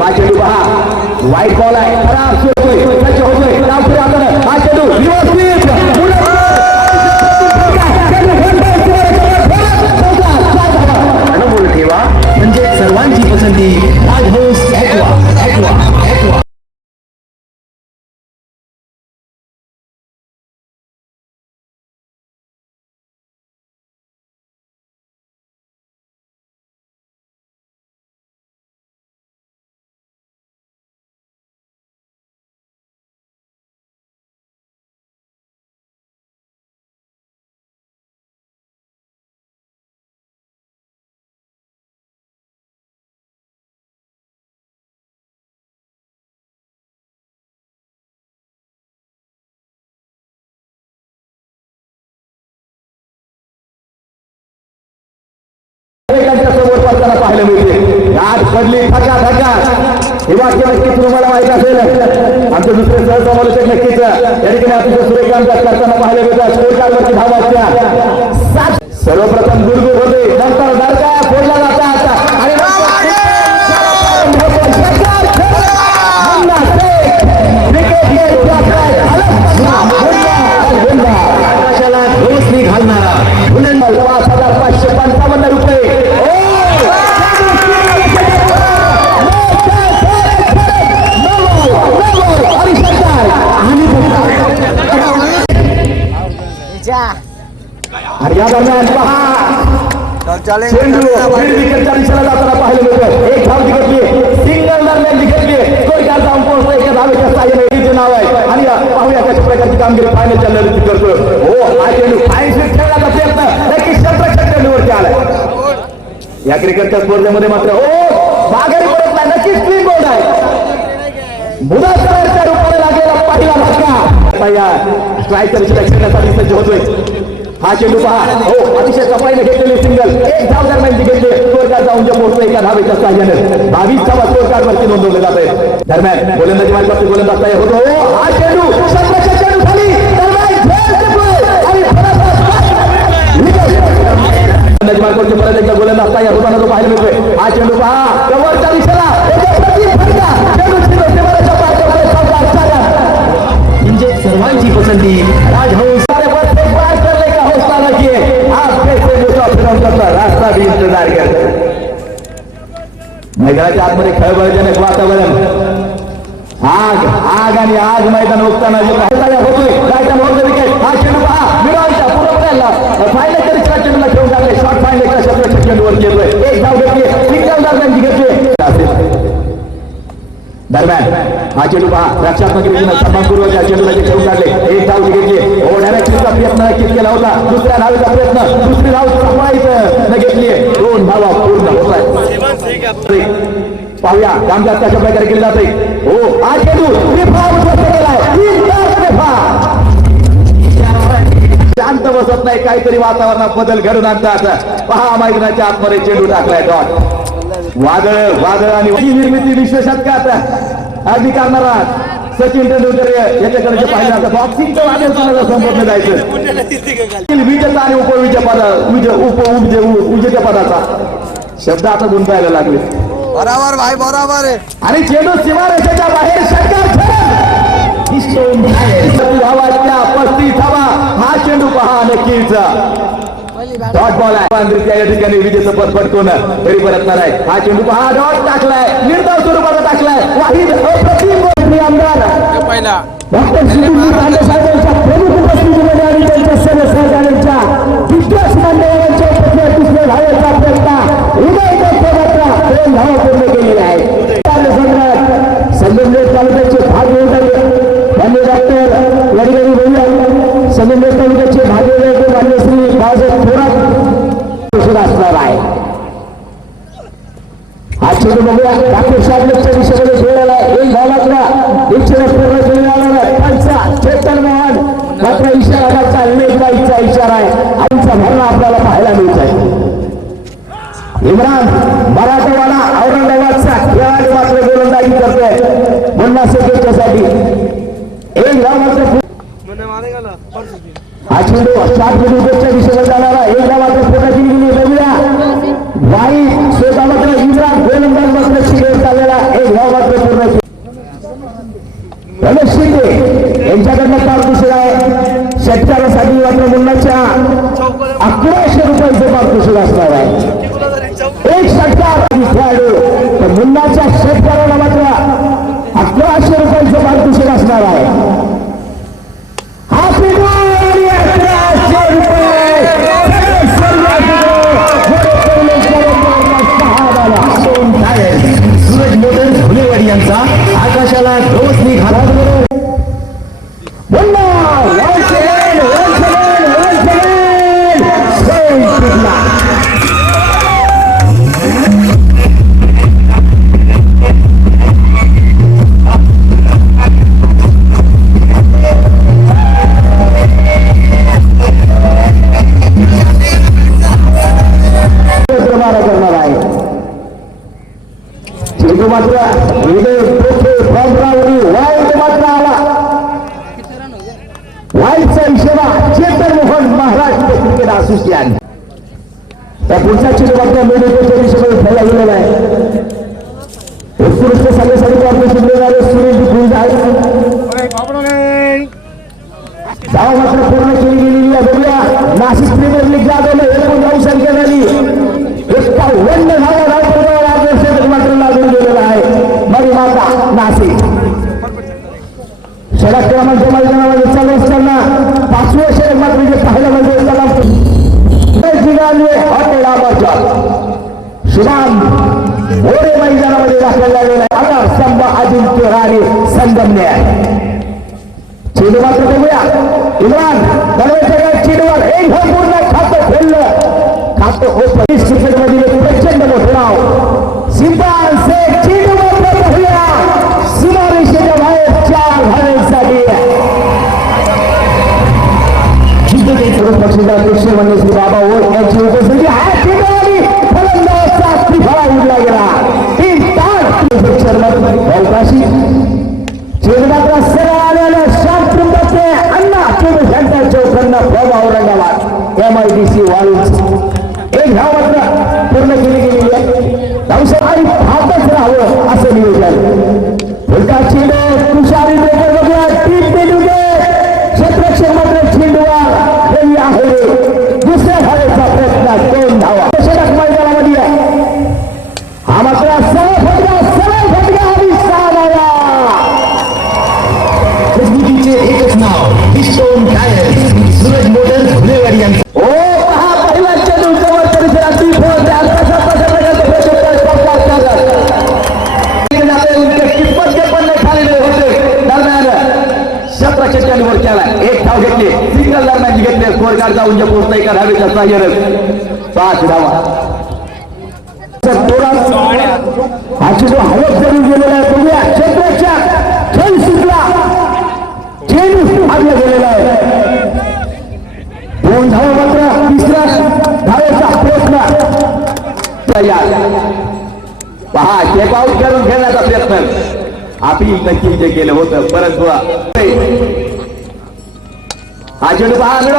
हा चेंडू पहा वाईट बॉल आहे खराब होतोय होतोय आपण हा चेंडू व्यवस्थित अनुभव ठेवा म्हणजे सर्वांची पसंती आज होस्ट ॲक्वा पाहायला मिळते आज पडली ठका हे वाक्य नक्कीच तुम्हाला माहित असेल आमचे दुसरे सहसमालोचक नक्कीच या ठिकाणी अतिशय सुरेख काम करताना पाहायला मिळतात स्कोर कार्डवरची धाव वाजल्या सर्वप्रथम गुडगुड होते नंतर दरका फोडला जातात आणि घालणारा 5,555 रुपये आणि या दरम्यान पहा चेंडू विकेटच्या दिशेला जाताना पाहायला मिळतं एक धाव जिंकली सिंगल दरम्यान जिंकली स्कोर कार्ड जाऊन पोहोचतो एका धावेच्या साहाय्याने हिचे नाव आहे आणि पाहूया कशा प्रकारची कामगिरी फायनलच्या लढतीत करतो हो हा चेंडू फाईन स्वीट खेळण्याचा प्रयत्न नक्कीच 100% चेंडूवरती आलाय या क्रिकेटच्या स्पर्धेमध्ये मात्र हो माघारी पडत नाही नक्कीच क्लीन बोर्ड आहे मुदासरच्या रूपाने लागलेला पहिला धक्का या स्ट्रायकरची लक्षण्यासाठी सज्ज होतोय हा चेंडू पहा हो अतिशय सफाईने घेतलेली सिंगल एक धाव दरम्यान घेतले स्कोर कार्ड जाऊन पोहोचतो एका धावेच्या साहाय्याने 22 धावा स्कोर कार्ड वरती नोंदवले जात आहे दरम्यान गोलंदाजी मार्गावरती गोलंदाज तयार होतो हो हा चेंडू शंभरच्या चेंडू खाली गोलंदाजी मार्गावरती परत एकदा गोलंदाज तयार होताना तो पाहायला मिळतोय हा चेंडू पहा कव्हरच्या दिशेला म्हणजे सर्वांची पसंती राजहंस रास्ता भी इंतजार करते मैदानाच्या आतमध्ये खळबळजनक वातावरण आग आणि आग मैदान ओकताना होतोय विकेट हा चेंडू पहा मिळवायचा पूर्ण फायनल तरी चेंडूला खेळून टाकले शॉर्ट फायनल चेंडूवर घेतोय एक धाव घेतली सिंगल दरम्यान घेतली दरम्यान हा चेंडू पहा रक्षात्मक रीतीने सन्मानपूर्वक या चेंडूला खेळून काढले एक धाव घेतली ओढण्याचा प्रयत्न नक्कीच केला होता दुसऱ्या धावेचा प्रयत्न दुसरी धाव सफाईत घेतली 2 धावा पूर्ण होत आहेत पाहूया कामकाज कशा प्रकारे केले जाते हो हा चेंडू शांत बसत नाही काहीतरी वातावरणात बदल घडून आणतात पहा मैदानाच्या आतमध्ये चेंडू टाकलाय डॉट वादळ आणि निर्मिती विश्व शतकात अगदी करणारा सचिन तेंडुलकर याच्याकडे जे पाहिलं आता बॉक्सिंगचं वादळ संपूर्ण जायचं विजेता आणि उपविजेतेपदाचा शब्द आता गुंतायला लागले बरोबर भाई बरोबर आहे आणि चेंडू सीमारेषेच्या बाहेर धावाच्या 35 धावा हा चेंडू पहा नक्कीच डॉट बॉल आहे या ठिकाणी विजेचं पद पटकून तरी परतणार आहे हा चेंडू पहा डॉट टाकलाय निर्धाव स्वरूपाचा टाकलाय वाहिद अप्रतिम आमदार पहिला डॉक्टर साहेबांच्या प्रमुख उपस्थितीमध्ये आणि त्यांच्या सर्व सहकार्यांच्या विश्वास मंडळांच्या दुसऱ्या धावेचा प्रयत्न उदय 2 धावा पूर्ण केलेली आहे संगमनेर तालुक्याचे भाग्य त्यांनी डॉक्टर या ठिकाणी बोलूया संगमनेर तालुक्याचे भाग्य मान्यश्री बाळासाहेब थोरात असणार आहे हा चेंडू बघूया डॉक्टर साहेबांच्या दिशेमध्ये खेळलेला एक धावाचा 100 पूर्ण केलेला त्यांचा चेतन मोहन मात्र इशारा चालण्याचा इशारा आहे आमचा भरणा आपल्याला पाहायला मिळत आहे इम्रान मराठवाडा औरंगाबादचा खेळाडू मात्र गोलंदाजी करतोय 50 सेकंदासाठी एक धाव मात्र हा चेंडू 7 मिनिटाच्या दिशेला जाणारा एक धाव मात्र पूर्ण केली बघूया वाईट स्वतः मात्र इम्रान गोलंदाज मात्र शिकवत आलेला एक धाव रमेश शिंदे यांच्याकडनं पारितोषिक आहे. शेतकऱ्यासाठी मात्र मुन्नाच्या 1100 रुपयाचं पारितोषिक असणार आहे. एक षटकार खेळाडू तर मुन्नाच्या शेतकऱ्याला मात्र 1100 रुपयाचं पारितोषिक असणार आहे. सूरज मोटर्स फुलेवाडी यांचा आकाशाला गवसणी घाला करणार आहे. चेंडू मात्र वाईट मात्र आला. वाईटचा इशारा चेतन मोहन महाराष्ट्र क्रिकेट असोसिएशन. त्या पुढचा चेंडू मात्र मेडिकलच्या दिशेमध्ये खेळला गेलेला आहे. उत्कृष्ट संघासाठी आपले शिकलेले सुरेश क्रूज आहेत. धाव मात्र पूर्ण केली गेलेली आहे. बघूया नाशिक प्रीमियर लीग जागवलं 19 संख्या झाली. 51 धावा षटक मात्र लागून गेलेला आहे. मग माता नाशिक षटक क्रमांक मैदानामध्ये चालू असताना 5वं षटक मात्र जे पाहायला म्हणजे शुभाम मोरे मैदानामध्ये दाखल झालेला आहे. आता स्तंभ अजिंक्य राणे संगमने चेंडू मात्र बघूया इम्रान दरवेच्या चेंडूवर एक धाव पूर्ण खातं खोललं. खातं ओपन क्रिकेट मधील प्रचंड मोठं नाव सिंबाल से चेंडू मात्र बघूया सीमारेषेच्या बाहेर 4 धावांसाठी पक्षीदार अध्यक्ष मान्य श्री बाबा ओळ यांची उपस्थिती आहे. चेंडूवाली फलंदाजाचा त्रिफळा उडला गेला. 3 तास अवकाशी चेंडू मात्र सरळ आलेल्या शांत कुंभाचे अण्णा चेंडू सेंटर चौकांना प्रभाव औरंगाबाद MIDC वाल्स. एक धाव मात्र पूर्ण केली गेलेली आहे. धावसर आणि हातच राहावं असं नियोजन. उलटा चेंडू तुषारी ब्रेकर बघूया टीम पेलूगे क्षेत्ररक्षक मात्र चेंडूवर खेळी आहे. दुसऱ्या धावेचा प्रयत्न 2 धावा षटक मैदानामध्ये हा मात्र सरळ फटका आणि 6 धावा. मजबुतीचे एकच नाव हिस्टोन टायर सूरज मोटर्स फुलेवाडी यांचा. एक धाव घेतली सिंगल दरम्यान घेतले. स्कोर कार्ड जाऊन जे पोहोचता एका धावेच्या साह्यानं 5 धावा. हा चेंडू हवेत जरूर गेलेला आहे. बघूया क्षेत्राच्या खेळ सुटला. चेंडू हारला गेलेला आहे. 2 धावा मात्र तिसऱ्या धावेचा प्रयत्न पहा टेक आउट करून खेळण्याचा प्रयत्न आपली नक्की जे केलं होतं परंतु हा चेंडू पहा पाहिलं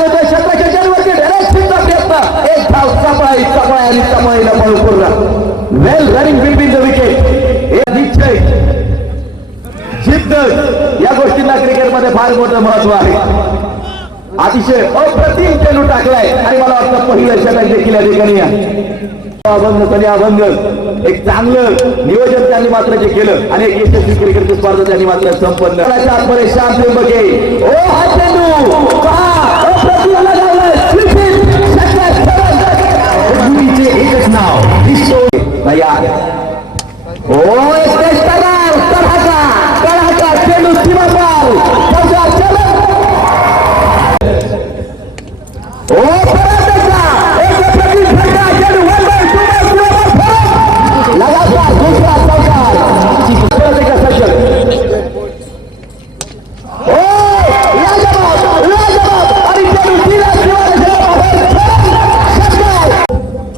होतं. क्षेत्राच्या चेंडूवरती डायरेक्टचा प्रयत्न. एक धाव चपळाई आणि चपळाईला बॉल पूर्ण वेल रनिंग बिटवीन द विकेट. निश्चय जिद्द या गोष्टींना क्रिकेटमध्ये फार मोठं महत्व आहे. अतिशय अप्रतिम चेंडू टाकलाय आणि मला वाटतं पहिलं षटक देखील या ठिकाणी अभंग एक चांगलं नियोजन त्यांनी मात्र जे केलं आणि एक यशस्वी क्रिकेटची स्पर्धा त्यांनी मात्र संपन्न आतमध्ये शांत बघे. ओ हा चेंडू एकच नाव चेंडू सीमापार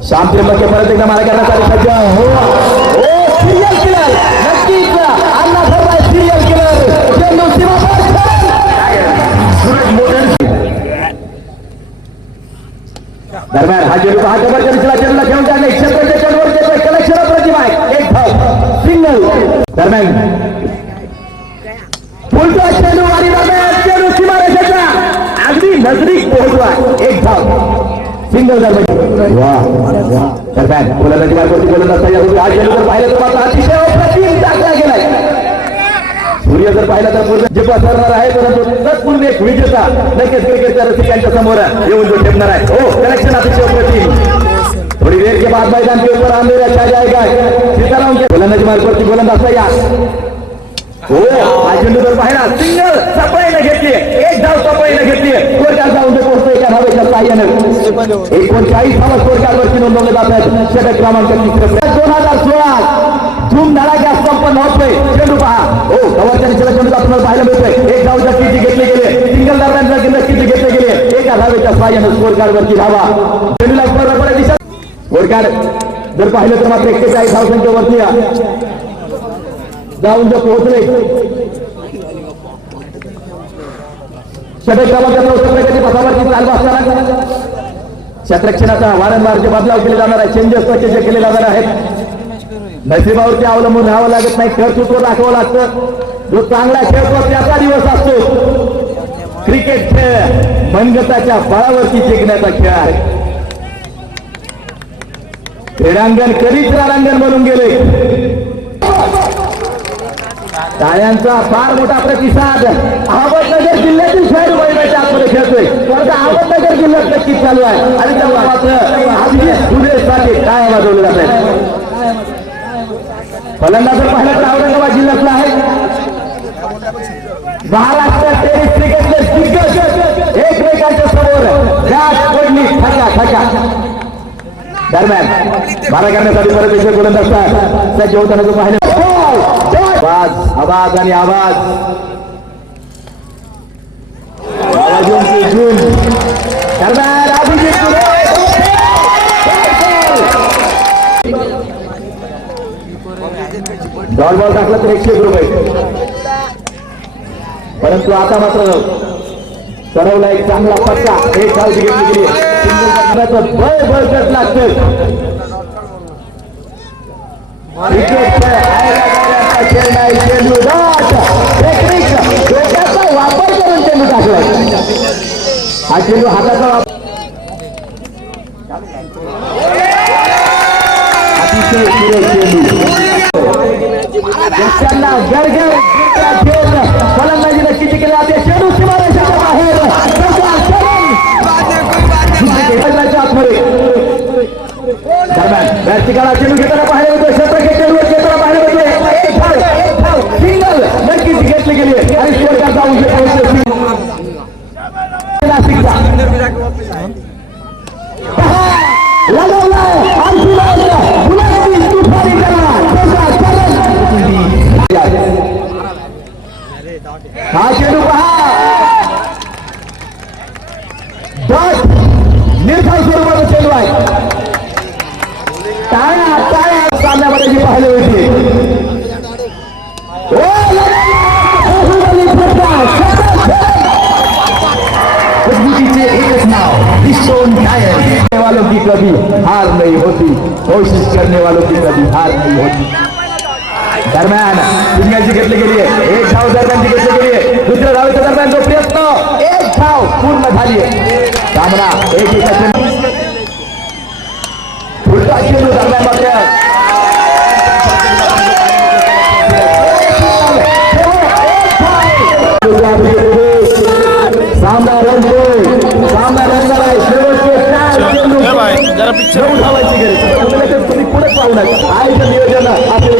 शांतपणे परत एकदा मारा करण्यासाठी सज्ज हो. सिरियल किलर नक्कीच अण्णा सरबाई सिरियल किलर चेंडू सीमापार सूरज मोटर्स दरम्यान हा चेंडू हा जबरदस्तीला चेंडूला घेऊन जाणे क्षेत्राच्या चेंडूवर कलेक्शन प्रतिभा एक धाव सिंगल. दरम्यान फुलटॉस चेंडू आणि दरम्यान चेंडू सीमारेषेच्या अगदी नजदीक पोहोचला. एक धाव सिंगल दरम्यान. वा दरम्यान गोलंदाजी मार्गावरती गोलंदाज तयार होतो. हा चेंडू जर पाहिलं तर मात्र अतिशय अप्रतिम टाकला गेलाय. सूर्य जर पाहिला तर पूर्ण जे पसरणार आहे परंतु तत्पूर्वी एक विजेता नक्कीच क्रिकेटच्या रसिकांच्या समोर येऊन जो ठेवणार आहे. हो कनेक्शन अतिशय अप्रतिम. थोड़ी देर के बाद मैदान के ऊपर अंधेरा छा जाएगा. सीताराम के गोलंदाजी मार्गावरती गोलंदाज तयार. हो हा चेंडू जर पाहिला सिंगल सफाईने घेतली. एक धाव सफाईने घेतली. स्कोर कार्ड जाऊन पोहोचतो एका धावेच्या साह्याने. 39 धावा स्कोर कार्डवरती नोंदवले जात आहेत. षटक क्रमांक 2016 धूम धडाक्यात संपन्न होतोय. चेंडू पहा. हो गव्हाच्या दिशेला चेंडू आपल्याला पाहायला मिळतोय. एक धाव नक्कीची घेतली गेली. सिंगल दरम्यान नक्कीची घेतली गेली. एका धावेच्या साह्याने स्कोर कार्डवरती धावा. चेंडूला बरोबर दिशा स्कोर कार्ड जर पाहिलं तर मात्र 41 धावसंख्येवरती जाऊन जर पोहोचले. षटक क्रमांकाचा उत्तरेकडे पथावरती चालू असताना क्षेत्ररक्षणाचा वारंवार जे बदलाव केले जाणार आहे. चेंजेस जे केले जाणार आहेत नशिबावरती अवलंबून राहावं लागत नाही. कर्तृत्व दाखवावं लागतं. जो चांगला खेळतो त्याचा दिवस असतो. क्रिकेट खेळ मनगटाच्या बळावरती जिंकण्याचा खेळ आहे. क्रीडांगण कधीच रणांगण बनून गेले. टाळ्यांचा फार मोठा प्रतिसाद अहमदनगर जिल्ह्यातील शहर मैदानाच्या आतमध्ये खेळतोय. अहमदनगर जिल्ह्यात नक्कीच चालू आहे आणि तेव्हा मात्र सुरेशसाठी काय वाजवले जात आहेत. फलंदाज जर पाहिलं तर औरंगाबाद जिल्ह्यातला आहे. महाराष्ट्र टेनिस क्रिकेटचे दिग्गज एकमेकांच्या समोर जात पडली ठका दरम्यान मारा करण्यासाठी परत एक गोलंदाज सज्ज होताना जो पाहिलं आवाज आणि आवाज दरम्यान डॉल बॉल टाकला तर 101 रुपये. परंतु आता मात्र ठरवला एक चांगला पट्टा. एक धाव घेतली गेली. बळकट लागतं. चेंडू डोक्याचा वापर करून चेंडू टाकलाय. हा चेंडू हाताचा वापर अतिशय चेंडू फलंदाजी नक्कीच केली जाते. चेंडू सीमारेषेच्या बाहेर दरम्यान बॅट्समॅनला चेंडू घेताना पाहायला मिळतोय. क्षेत्ररक्षक चेंडूवर घेताना पाहायला मिळतोय. एक धाव सिंगल नक्कीच घेतली गेली आणि स्कोर कार्ड जाऊन हा चेंडू पहा निर्धाव स्वरूपाचा चेंडू आहे. टाळ्या सामन्यामध्ये जी पाहिली होती. एकच नाव विश्वन टायर वालों की कभी हार नहीं होती. कोशिश करने वालों की कभी हार नहीं होती. दरम्यान दुनियाची घेतली गेली आहे. एक धाव दरम्यानची घेतली गेली आहे. दुसऱ्या धावेच्या दरम्यान जो प्रयत्न एक धाव पूर्ण झाली आहे. सामना एक फुलटॉस चेंडू दरम्यान मात्र सामना रंगणार आहे. शेवटचे 4 चेंडू धावायची गरज. तुम्ही पुढे पाहू नका. आयचं नियोजन आपण